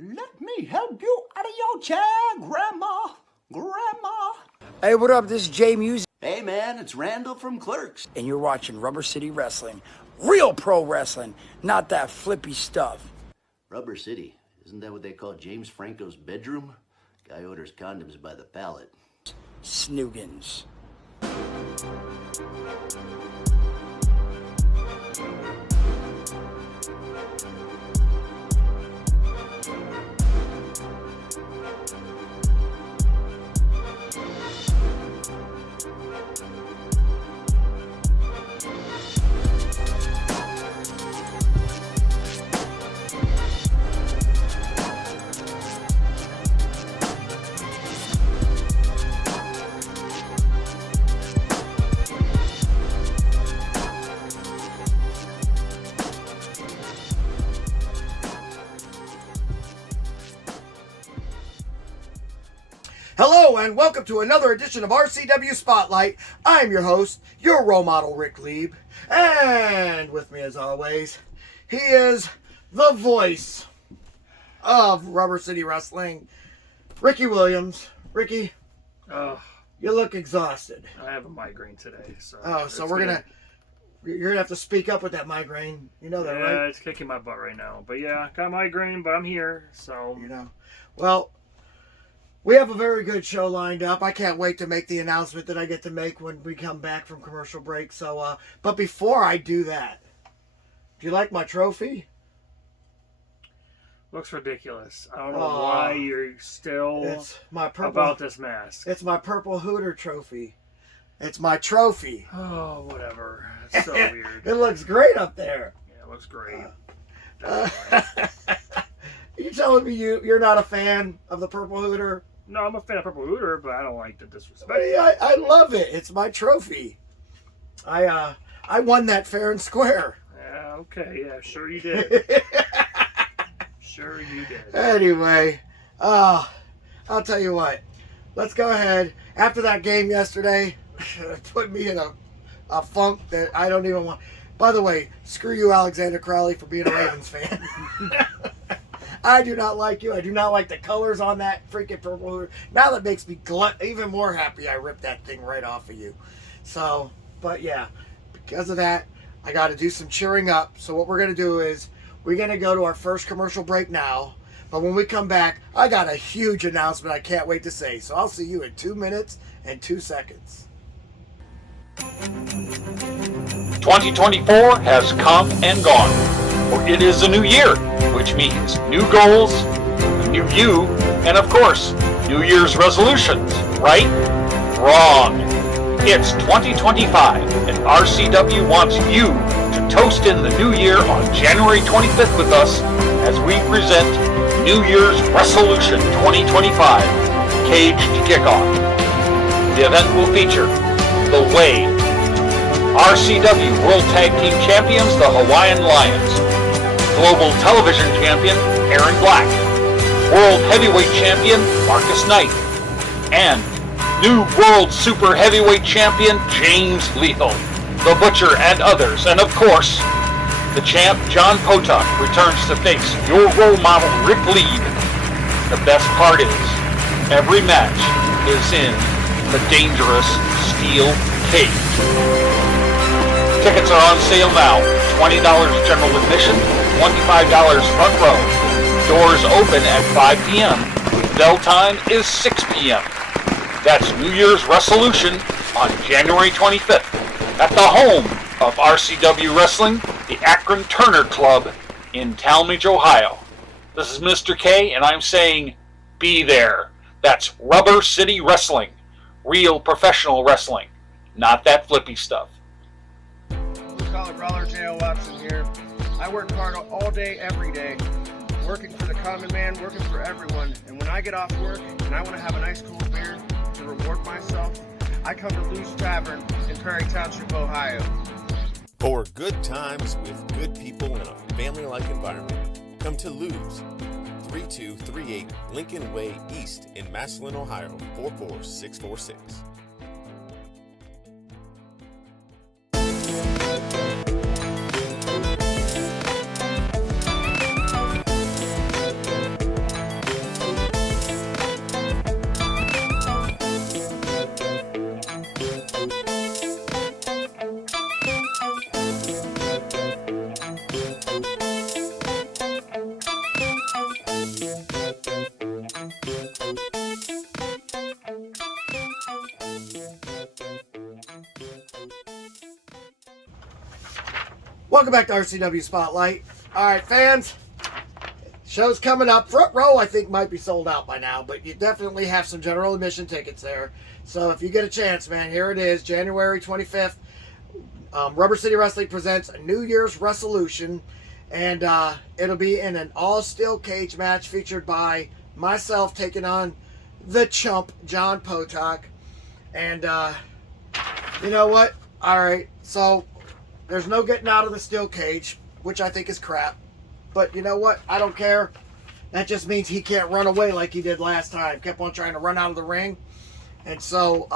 Let me help you out of your chair, Grandma. Grandma. Hey, what up? This is Jay Music. Hey, man, it's Randall from Clerks. And you're watching Rubber City Wrestling. Real pro wrestling, not that flippy stuff. Rubber City. Isn't that what they call James Franco's bedroom? Guy orders condoms by the pallet. Snoogans. Hello and welcome to another edition of RCW Spotlight. I'm your host, your role model, Rick Lieb. And with me as always, he is the voice of Rubber City Wrestling, Ricky Williams. Ricky, you look exhausted. I have a migraine today, so. You're gonna have to speak up with that migraine. You know that, right? Yeah, it's kicking my butt right now. But yeah, got a migraine, but I'm here, so. Well, we have a very good show lined up. I can't wait to make the announcement that I get to make when we come back from commercial break. So, but before I do that, do you like my trophy? Looks ridiculous. I don't know why you're still about this mask. It's my Purple Hooter trophy. It's my trophy. Oh, whatever. It's so weird. It looks great up there. Yeah, it looks great. You telling me you're not a fan of the Purple Hooter? No, I'm a fan of Purple Hooter, but I don't like the disrespect. I love it. It's my trophy. I won that fair and square. Yeah, okay. Yeah, sure you did. Sure you did. Anyway, I'll tell you what. Let's go ahead. After that game yesterday, it put me in a funk that I don't even want. By the way, screw you, Alexander Crowley, for being a Ravens fan. I do not like you. I do not like the colors on that freaking Purple Hooter. Now that makes me even more happy I ripped that thing right off of you. So, but yeah, because of that, I got to do some cheering up. So what we're going to do is we're going to go to our first commercial break now. But when we come back, I got a huge announcement I can't wait to say. So I'll see you in 2 minutes and 2 seconds. 2024 has come and gone, for it is a new year, which means new goals, a new you, and of course, New Year's resolutions, right? Wrong. It's 2025, and RCW wants you to toast in the new year on January 25th with us as we present New Year's Wrestlution 2025, Caged Kickoff. The event will feature The Way, RCW World Tag Team Champions, the Hawaiian Lions, Global Television Champion, Aaron Black, World Heavyweight Champion, Marcus Knight, and new World Super Heavyweight Champion, James Lethal, The Butcher, and others. And of course, the champ, John Potok, returns to face your role model, Rick Lieb. The best part is, every match is in the dangerous steel cage. Tickets are on sale now. $20 general admission, $25 front row. Doors open at 5 p.m. Bell time is 6 p.m. That's New Year's Wrestlution on January 25th at the home of RCW Wrestling, the Akron Turner Club in Talmadge, Ohio. This is Mr. K, and I'm saying, be there. That's Rubber City Wrestling. Real professional wrestling. Not that flippy stuff. Blue-collar brawler J.O. Watson here. I work hard all day, every day, working for the common man, working for everyone. And when I get off work and I want to have a nice cool beer to reward myself, I come to Lou's Tavern in Prairie Township, Ohio. For good times with good people in a family-like environment, come to Lou's, 3238 Lincoln Way East in Massillon, Ohio, 44646. Welcome back to RCW Spotlight. All right, fans. Show's coming up. Front row, I think, might be sold out by now, but you definitely have some general admission tickets there. So if you get a chance, man, here it is, January 25th. Rubber City Wrestling presents a New Year's Wrestlution, and it'll be in an all-steel cage match featured by myself taking on the chump, John Potok. And you know what? All right, so there's no getting out of the steel cage, which I think is crap. But you know what? I don't care. That just means he can't run away like he did last time. Kept on trying to run out of the ring. And so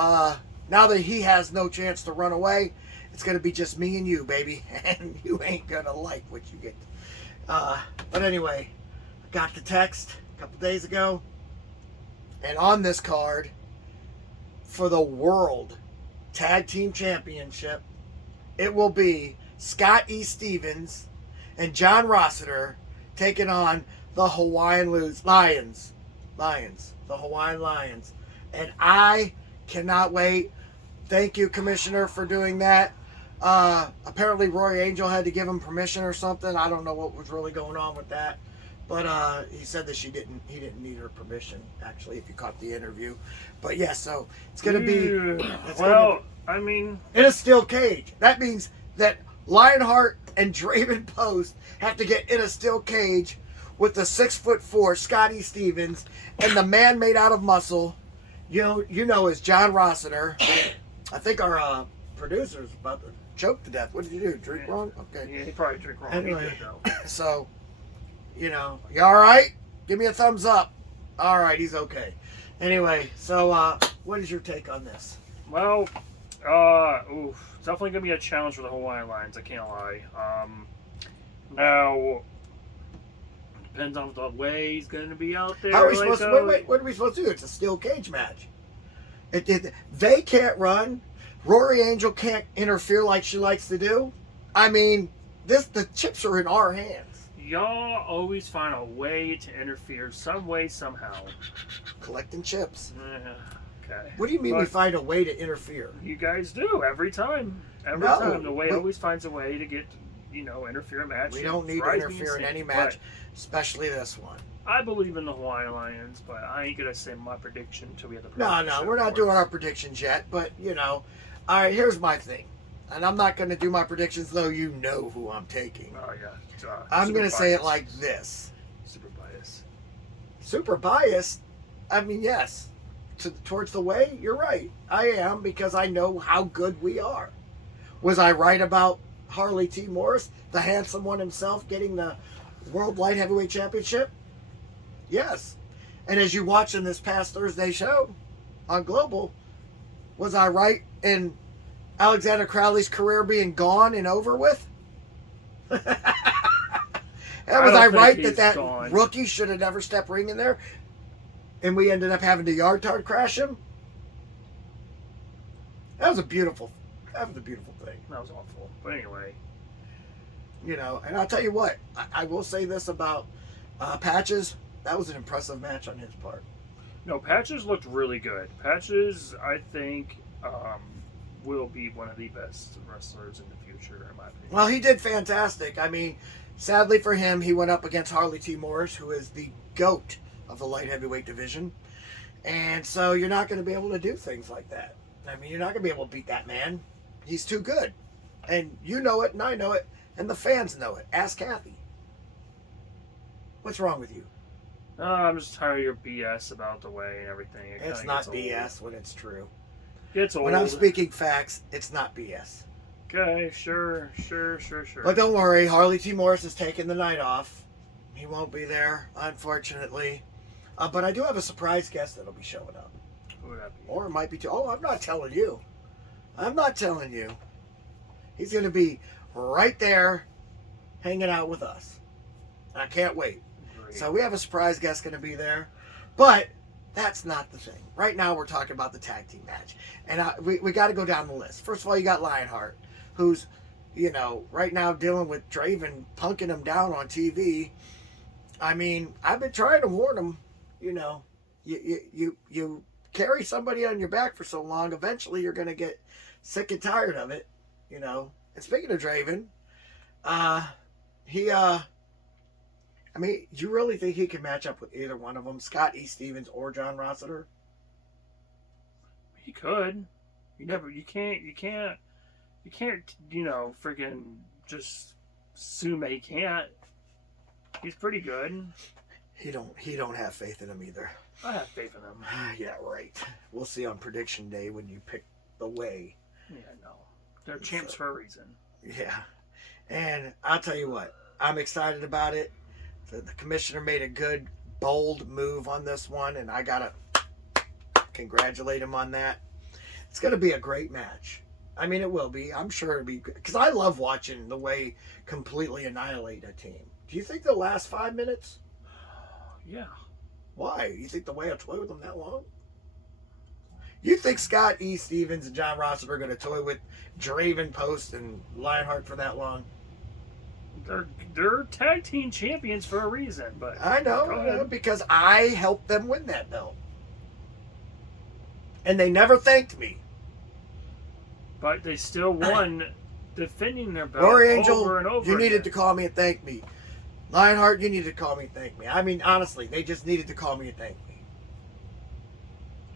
now that he has no chance to run away, it's going to be just me and you, baby. And you ain't going to like what you get. But anyway, I got the text a couple days ago. And on this card, for the World Tag Team Championship, it will be Scott E. Stevens and John Rossiter taking on the Hawaiian Lions. The Hawaiian Lions. And I cannot wait. Thank you, Commissioner, for doing that. Apparently Roy Angel had to give him permission or something. I don't know what was really going on with that. But he said that he didn't need her permission, actually, if you caught the interview. But yeah, so it's going to be... I mean... in a steel cage. That means that Lionheart and Draven Post have to get in a steel cage with the 6'4" Scotty Stevens and the man made out of muscle, you know, is John Rossiter. I think our producer's about to choke to death. What did you do? Drink wrong? Okay. Yeah, he probably drank wrong. Anyway, so, you know, you all right? Give me a thumbs up. All right, he's okay. Anyway, so what is your take on this? Well, it's definitely going to be a challenge for the Hawaiian Lions, I can't lie. Now, depends on the way he's going to be out there. How are we supposed to, wait, what are we supposed to do? It's a steel cage match. They can't run. Rory Angel can't interfere like she likes to do. I mean, the chips are in our hands. Y'all always find a way to interfere, some way, somehow. Collecting chips. Okay. What do you mean we find a way to interfere? You guys do every time. Every time. The way always finds a way to get, interfere in a match. We don't need to interfere in any match, especially this one. I believe in the Hawaiian Lions, but I ain't gonna say my prediction until we have the prediction. No, we're not doing our predictions yet. But all right. Here's my thing, and I'm not gonna do my predictions though. You know who I'm taking. Oh yeah. I'm gonna say it like this. Super bias. Super biased. I mean, yes. Towards the way, you're right. I am, because I know how good we are. Was I right about Harley T. Morris, the handsome one himself, getting the World Light Heavyweight Championship? Yes. And as you watched in this past Thursday show on Global, was I right in Alexander Crowley's career being gone and over with? Was I right that rookie should have never stepped ring in there? And we ended up having to yard tard crash him? That was a beautiful thing. That was awful. But anyway. And I'll tell you what, I will say this about Patches. That was an impressive match on his part. No, Patches looked really good. Patches, I think, will be one of the best wrestlers in the future, in my opinion. Well, he did fantastic. I mean, sadly for him, he went up against Harley T. Morris, who is the GOAT of the light heavyweight division. And so you're not going to be able to do things like that. I mean, you're not going to be able to beat that man. He's too good. And you know it, and I know it, and the fans know it. Ask Kathy. What's wrong with you? I'm just tired of your BS about the way and everything. It's not BS when it's true. It's old. When I'm speaking facts, it's not BS. Okay, sure. But don't worry, Harley T. Morris is taking the night off. He won't be there, unfortunately. But I do have a surprise guest that'll be showing up. Who would that be? Or it might be I'm not telling you. He's going to be right there hanging out with us. I can't wait. Great. So we have a surprise guest going to be there. But that's not the thing. Right now we're talking about the tag team match. And we got to go down the list. First of all, you got Lionheart, who's, right now dealing with Draven punking him down on TV. I mean, I've been trying to warn him, you carry somebody on your back for so long, eventually you're going to get sick and tired of it, And speaking of Draven, I mean, do you really think he can match up with either one of them, Scott E. Stevens or John Rossiter? He could. You can't, freaking just assume that he can't. He's pretty good. He don't have faith in him either. I have faith in him. Yeah, right. We'll see on prediction day when you pick the way. Yeah, no. They're champs for a reason. Yeah. And I'll tell you what, I'm excited about it. The commissioner made a good, bold move on this one, and I got to congratulate him on that. It's going to be a great match. I mean, it will be. I'm sure it'll be good. Because I love watching the way completely annihilate a team. Do you think they'll last 5 minutes? Yeah. Why? You think the way I'll toy with them that long? You think Scott E. Stevens and John Rossiter are going to toy with Draven Post and Lionheart for that long? They're tag team champions for a reason, but I know, because I helped them win that belt. And they never thanked me. But they still won defending their belt Glory Angel, over and over you needed again. to call me and thank me. Lionheart, you needed to call me and thank me. I mean, honestly, they just needed to call me and thank me.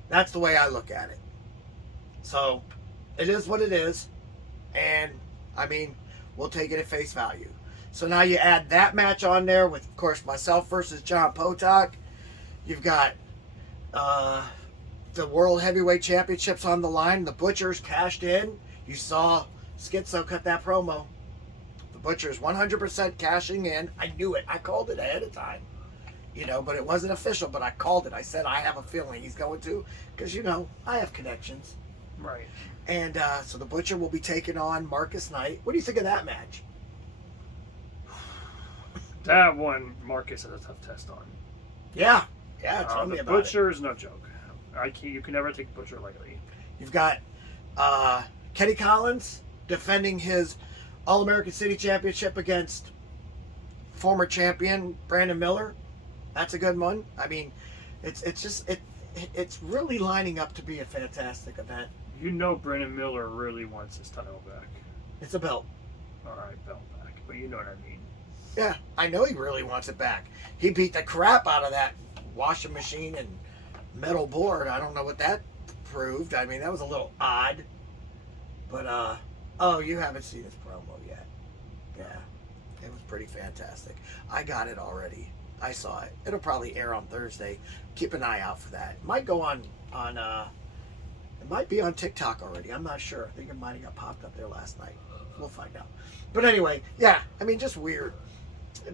That's the way I look at it. So, it is what it is. And, I mean, we'll take it at face value. So now you add that match on there with, of course, myself versus John Potok. You've got the World Heavyweight Championships on the line. The Butchers cashed in. You saw Schizo cut that promo. The Butchers 100% cashing in. I knew it. I called it ahead of time. But it wasn't official, but I called it. I said, I have a feeling he's going to. Because, I have connections. Right. And so the Butcher will be taking on Marcus Knight. What do you think of that match? That one, Marcus has a tough test on. Yeah. Tell me the about Butcher is no joke. You can never take the Butcher lightly. You've got Kenny Collins defending his All-American City Championship against former champion Brandon Miller. That's a good one. I mean, it's really lining up to be a fantastic event. Brandon Miller really wants his title back. It's a belt. All right, belt back. But you know what I mean. Yeah, I know he really wants it back. He beat the crap out of that washing machine and metal board. I don't know what that proved. I mean, that was a little odd. But, you haven't seen his promo yet. Yeah, it was pretty fantastic. I got it already. I saw it. It'll probably air on Thursday. Keep an eye out for that. It might go on it might be on TikTok already. I'm not sure. I think it might have got popped up there last night. We'll find out. But anyway, yeah, I mean, just weird.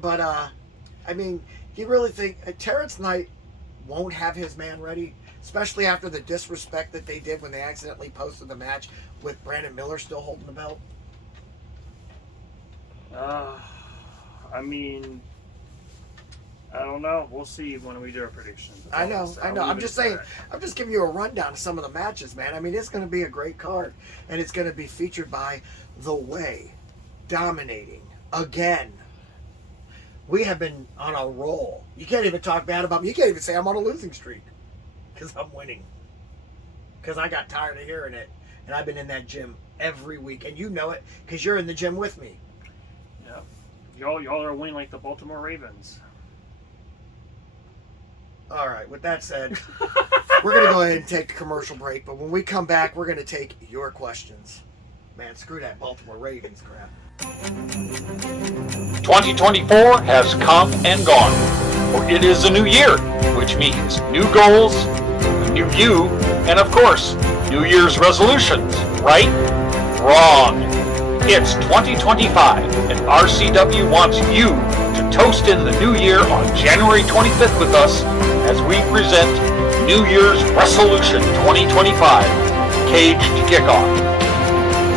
But, I mean, you really think Terrence Knight won't have his man ready, especially after the disrespect that they did when they accidentally posted the match with Brandon Miller still holding the belt? I mean, I don't know. We'll see when we do our predictions. I know. I'm just saying, I'm just giving you a rundown of some of the matches, man. I mean, it's going to be a great card, and it's going to be featured by The Way, dominating again. We have been on a roll. You can't even talk bad about me. You can't even say I'm on a losing streak because I'm winning. Because I got tired of hearing it, and I've been in that gym every week, and you know it because you're in the gym with me. Yeah, y'all are winning like the Baltimore Ravens. All right, with that said, we're going to go ahead and take a commercial break, but when we come back, we're going to take your questions. Man, screw that Baltimore Ravens crap. 2024 has come and gone, for it is a new year, which means new goals, a new you, and of course, New Year's resolutions, right? Wrong. It's 2025, and RCW wants you to toast in the new year on January 25th with us as we present New Year's Wrestlution 2025, Cage to Kickoff.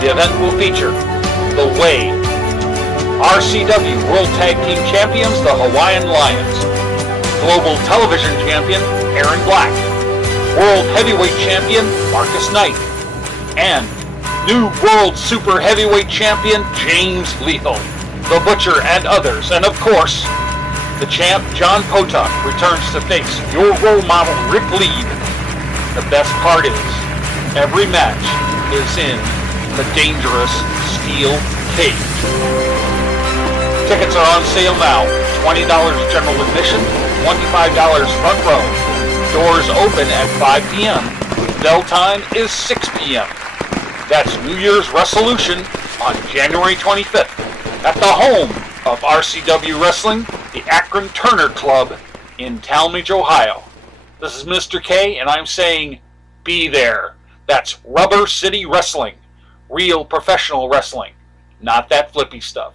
The event will feature The Way, RCW World Tag Team Champions, the Hawaiian Lions, Global Television Champion, Aaron Black, World Heavyweight Champion, Marcus Knight, and new World Super Heavyweight Champion, James Lethal, The Butcher, and others. And of course, the champ, John Potok, returns to face your role model, Rick Lead. The best part is, every match is in the dangerous steel cage. Tickets are on sale now. $20 general admission, $25 front row. Doors open at 5 p.m. Bell time is 6 p.m. That's New Year's Wrestlution on January 25th at the home of RCW Wrestling, the Akron Turner Club in Talmadge, Ohio. This is Mr. K, and I'm saying be there. That's Rubber City Wrestling. Real professional wrestling. Not that flippy stuff.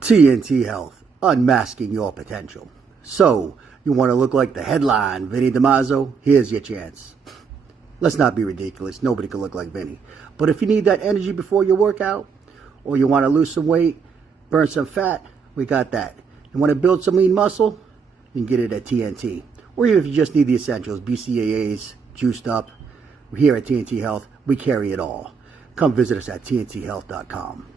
TNT Health, unmasking your potential. So, you want to look like the headline, Vinny DiMaggio? Here's your chance. Let's not be ridiculous. Nobody can look like Vinny. But if you need that energy before your workout, or you want to lose some weight, burn some fat, we got that. You want to build some lean muscle? You can get it at TNT. Or even if you just need the essentials, BCAAs, juiced up. Here at TNT Health, we carry it all. Come visit us at tnthealth.com.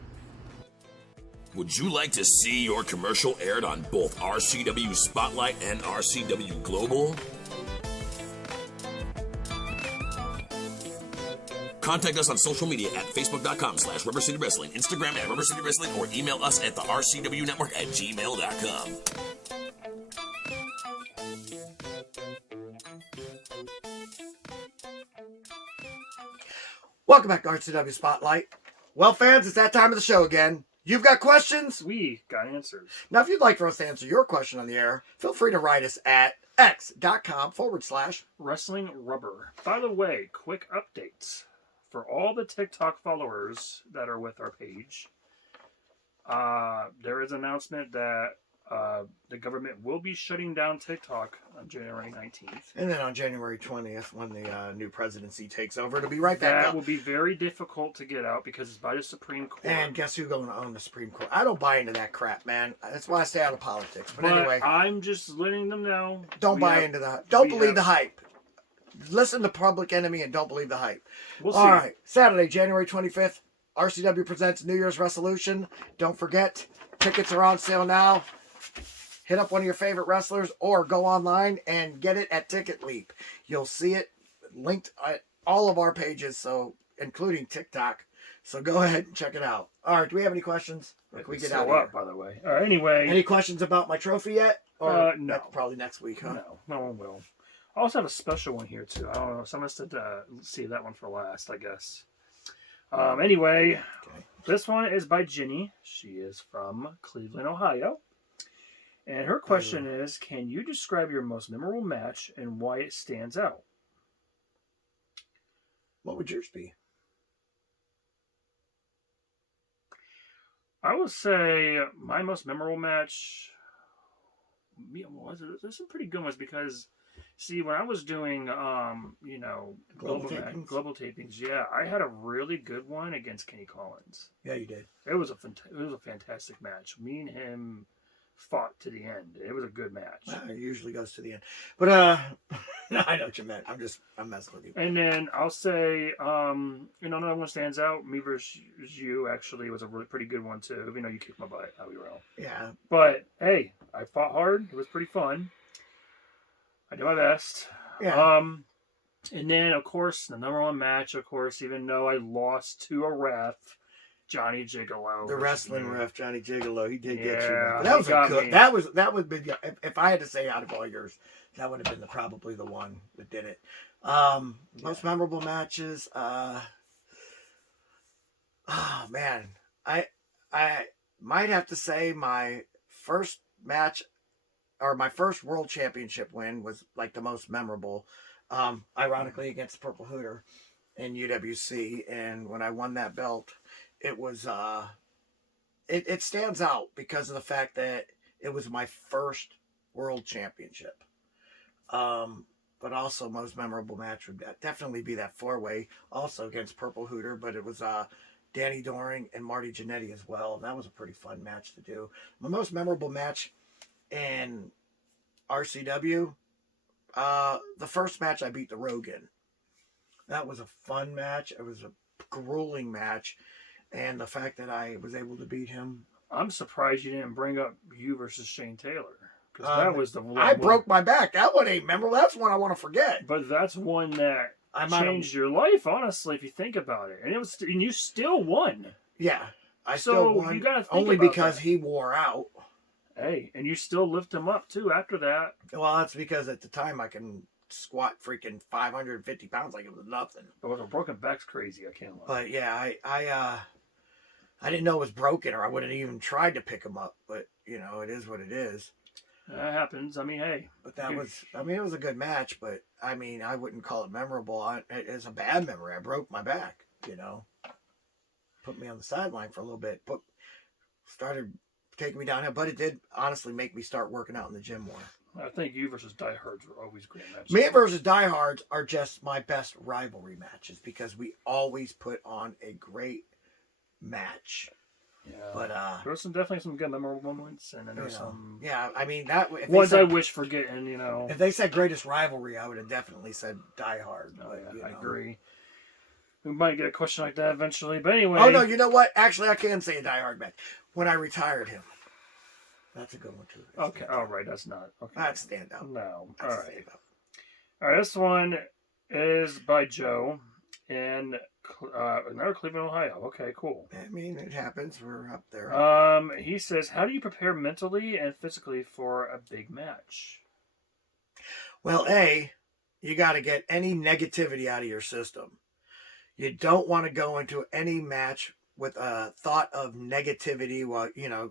Would you like to see your commercial aired on both RCW Spotlight and RCW Global? Contact us on social media at facebook.com/Rubber City Wrestling, Instagram at Rubber City Wrestling, or email us at the RCW Network at gmail.com. Welcome back to RCW Spotlight. Well, fans, it's that time of the show again. You've got questions? We got answers. Now, if you'd like for us to answer your question on the air, feel free to write us at x.com/Wrestling Rubber. By the way, quick updates. For all the TikTok followers that are with our page, there is an announcement that the government will be shutting down TikTok on January 19th. And then on January 20th, when the new presidency takes over, it'll be right back That up. will be very difficult to get out because it's by the Supreme Court. And guess who's going to own the Supreme Court? I don't buy into that crap, man. That's why I stay out of politics. But anyway, I'm just letting them know. don't buy into that. Don't believe the hype. Listen to Public Enemy and don't believe the hype. We'll see. All right, Saturday, January 25th, RCW presents New Year's Wrestlution. Don't forget, tickets are on sale now. Hit up one of your favorite wrestlers or go online and get it at Ticket Leap. You'll see it linked at all of our pages, so including TikTok. So go ahead and check it out. All right, do we have any questions? Or can we get out of here? By the way. All right, anyway. Any questions about my trophy yet? Or no. that's probably next week, huh? No one will. I also have a special one here, too. I don't know. Someone said see that one for last, I guess. Anyway, This one is by Ginny. She is from Cleveland, Ohio. And her question is, can you describe your most memorable match and why it stands out? What would yours be? I would say my most memorable match, there's some pretty good ones because, see, when I was doing, global tapings, yeah, I had a really good one against Kenny Collins. Yeah, you did. It was a fantastic match. Me and him fought to the end. It was a good match. It usually goes to the end. But, no, I know what you meant. I'm messing with you. And then I'll say, another one stands out. Me versus you actually was a really pretty good one too. You kicked my butt. I'll be real. Yeah. But, hey, I fought hard. It was pretty fun. I did my best. Yeah. And then, of course, the number one match, of course, even though I lost to a ref, Johnny Gigolo. The wrestling ref, Johnny Gigolo, he did get you. Yeah, But that was a good. me. That would be. If I had to say out of all yours, that would have been probably the one that did it. Most memorable matches. Oh man, I might have to say my first match or my first world championship win was like the most memorable. Ironically, against Purple Hooter in UWC, and when I won that belt. It was, it stands out because of the fact that it was my first world championship. But also most memorable match would definitely be that 4-way also against Purple Hooter, but it was, Danny Doring and Marty Jannetty as well. And that was a pretty fun match to do. My most memorable match in RCW, the first match I beat the Rogan. That was a fun match. It was a grueling match. And the fact that I was able to beat him. I'm surprised you didn't bring up you versus Shane Taylor. Because that was the one. I broke my back. That one ain't memorable. That's one I want to forget. But that's one that changed your life, honestly, if you think about it. And you still won. Yeah. I So, still won you gotta think only about because that. he wore out. Hey, and you still lift him up too after that. Well, that's because at the time I can squat freaking 550 pounds like it was nothing. But with a broken back's crazy. I can't lie. But yeah, I didn't know it was broken, or I wouldn't have even tried to pick him up. But you know, it is what it is. That happens. I mean, hey. But that was, I mean, it was a good match. But I mean, I wouldn't call it memorable. It's a bad memory. I broke my back. You know, put me on the sideline for a little bit. Started taking me downhill. But it did honestly make me start working out in the gym more. I think you versus diehards were always great matches. Me versus diehards are just my best rivalry matches because we always put on a great match. Yeah, but there was definitely some good memorable moments, and then there was you know, some I mean that if ones they said, I wish for getting. You know, if they said greatest rivalry, I would have definitely said Die Hard. Oh, but, yeah, you I know. agree. We might get a question like that eventually, but anyway. Oh no, you know what? Actually, I can say a Die Hard match when I retired him. That's a good one too. Okay, all right, that's not okay. That's stand up. No, That's all a right. stand up. All right, this one is by Joe in another Cleveland, Ohio. Okay, cool. I mean, it happens. We're up there. He says, how do you prepare mentally and physically for a big match? Well, you got to get any negativity out of your system. You don't want to go into any match with a thought of negativity. Well, you know,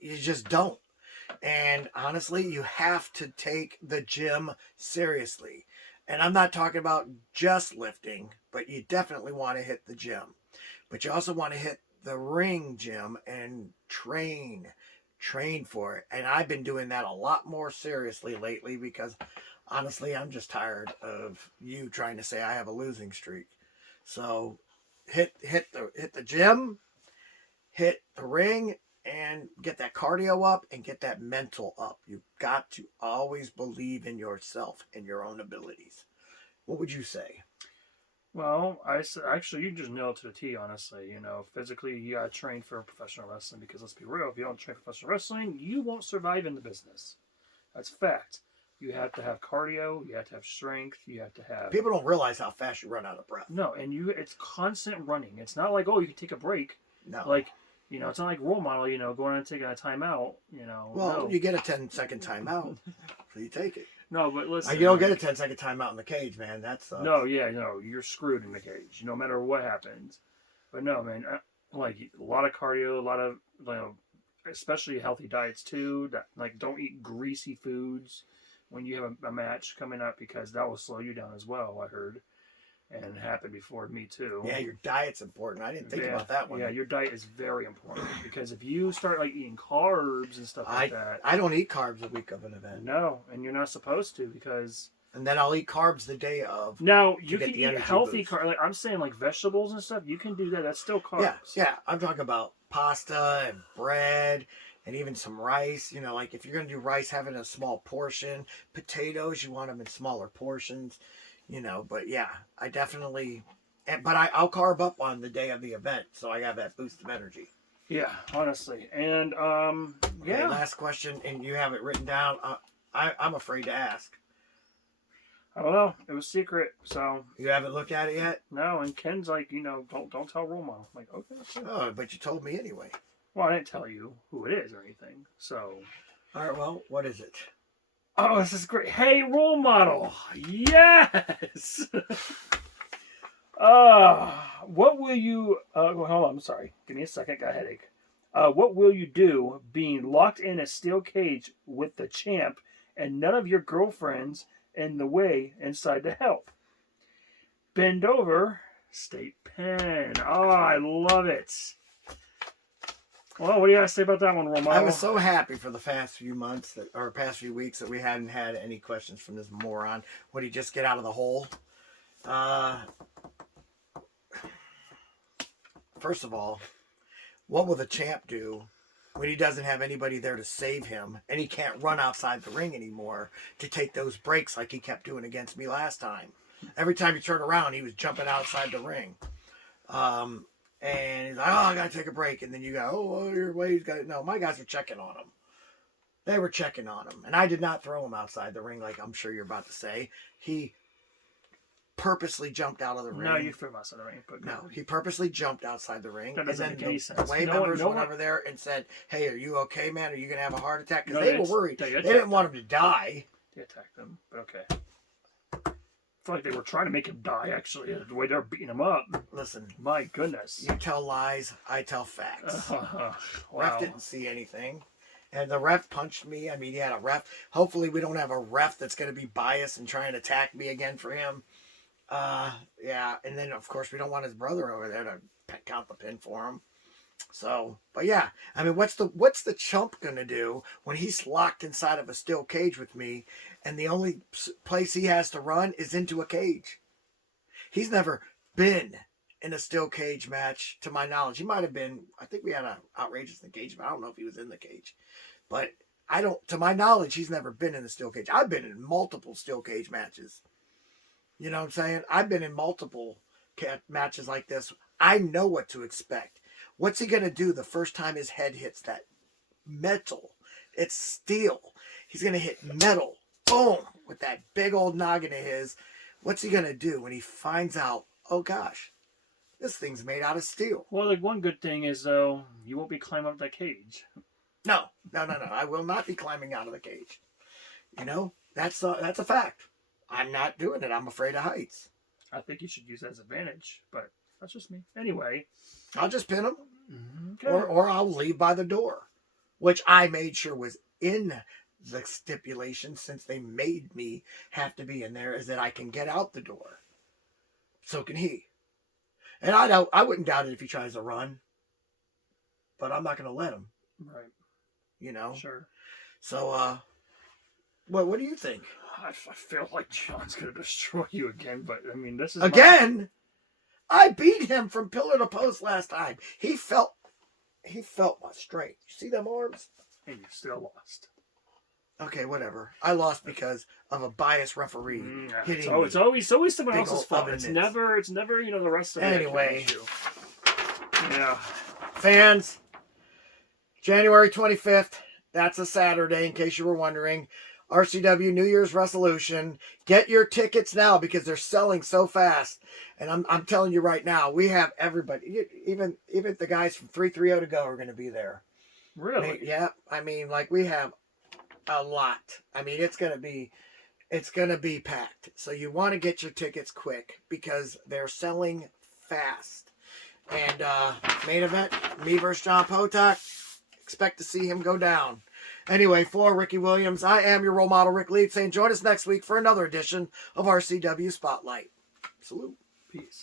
you just don't. And honestly, you have to take the gym seriously. And I'm not talking about just lifting, but you definitely want to hit the gym. But you also want to hit the ring gym and train for it. And I've been doing that a lot more seriously lately because honestly, I'm just tired of you trying to say I have a losing streak. So hit the gym, hit the ring, and get that cardio up and get that mental up. You've got to always believe in yourself and your own abilities. What would you say? Well, actually, you just nailed it to the T, honestly. You know, physically, you got to train for professional wrestling because let's be real, if you don't train for professional wrestling, you won't survive in the business. That's fact. You have to have cardio, you have to have strength, you have to have... People don't realize how fast you run out of breath. No, and it's constant running. It's not like, oh, you can take a break. No. Like, you know, it's not like RoleModel, you know, going and taking a timeout, you know. Well, no. you get a 10-second timeout, so you take it. No, but listen. You don't get a 10-second timeout in the cage, man. That's no, you're screwed in the cage, no matter what happens. But no, man, like a lot of cardio, a lot of, you know, especially healthy diets too. That, like, don't eat greasy foods when you have a match coming up because that will slow you down as well. I heard, and it happened before me too. Yeah, your diet's important. I didn't think about that one. Yeah, your diet is very important because if you start like eating carbs and stuff like that, I don't eat carbs the week of an event. No, and you're not supposed to because. And then I'll eat carbs the day of. Now you can eat healthy carbs. Like I'm saying, like vegetables and stuff. You can do that. That's still carbs. Yeah. I'm talking about pasta and bread and even some rice. You know, like if you're gonna do rice, have it in a small portion. Potatoes, you want them in smaller portions. You know, but yeah, I definitely. But I'll carb up on the day of the event, so I have that boost of energy. Yeah, honestly, and Okay, last question, and you have it written down. I'm afraid to ask. I don't know. It was secret, so you haven't looked at it yet. No, and Ken's like, you know, don't tell RoleModel. I'm like, okay. Oh, but you told me anyway. Well, I didn't tell you who it is or anything. So. All right. Well, what is it? Oh, this is great. Hey, RoleModel. Yes. What will you? Hold on. I'm sorry. Give me a second. Got a headache. What will you do being locked in a steel cage with the champ and none of your girlfriends in the way inside to help? Bend over, state pen. Oh, I love it. Well, what do you got to say about that one, RoleModel? I was so happy for the past few months or past few weeks that we hadn't had any questions from this moron. Would he just get out of the hole? First of all, what will the champ do when he doesn't have anybody there to save him and he can't run outside the ring anymore to take those breaks like he kept doing against me last time? Every time you turn around, he was jumping outside the ring. And he's like, oh, I got to take a break. And then you go, oh, your ways got it. No, my guys were checking on him. They were checking on him. And I did not throw him outside the ring like I'm sure you're about to say. He purposely jumped out of the ring. No, you threw us out of the ring. But No, he purposely jumped outside the ring. That doesn't and make then any the sense. Way members went over there and said, "Hey, are you okay, man? Are you gonna have a heart attack?" Because No, they were worried. they They attacked didn't want him to die. They attacked him, but okay. I feel like they were trying to make him die, actually, the way they're beating him up. Listen, my goodness. You tell lies, I tell facts. Wow. Ref didn't see anything. And the ref punched me. I mean, he had a ref. Hopefully we don't have a ref that's going to be biased and try and attack me again for him. Yeah, and then, of course, we don't want his brother over there to count the pin for him. So, but yeah, I mean, what's the chump going to do when he's locked inside of a steel cage with me and the only place he has to run is into a cage? He's never been in a steel cage match, to my knowledge. He might have been, I think we had an outrageous engagement. I don't know if he was in the cage. But to my knowledge, he's never been in the steel cage. I've been in multiple steel cage matches. You know what I'm saying? I've been in multiple matches like this. I know what to expect. What's he going to do the first time his head hits that metal? It's steel. He's going to hit metal. Boom! With that big old noggin of his. What's he going to do when he finds out, oh gosh, this thing's made out of steel? Well, the one good thing is, though, you won't be climbing up that cage. No. I will not be climbing out of the cage. You know, that's a fact. I'm not doing it. I'm afraid of heights. I think you should use that as advantage, but that's just me. Anyway. I'll just pin him. Okay. Or I'll leave by the door, which I made sure was in the stipulation, since they made me have to be in there, is that I can get out the door. So can he. And I wouldn't doubt it if he tries to run, but I'm not going to let him. Right. You know? Sure. So, what do you think? I feel like John's going to destroy you again, but I mean, this is again. I beat him from pillar to post last time. He felt my strength. You see them arms? And you still lost. Okay, whatever. I lost because of a biased referee hitting me. It's always someone else's fault. It's never the rest of it. Anyway. Yeah. Fans, January 25th. That's a Saturday, in case you were wondering. RCW New Year's Wrestlution. Get your tickets now because they're selling so fast. And I'm telling you right now, we have everybody, even the guys from 330 to go are going to be there. Really? Yeah. I mean, like, we have a lot. I mean, it's going to be packed. So you want to get your tickets quick because they're selling fast. And main event, me versus John Potok. Expect to see him go down. Anyway, for Ricky Williams, I am your role model, Rick Leeds, saying join us next week for another edition of RCW Spotlight. Salute. Peace.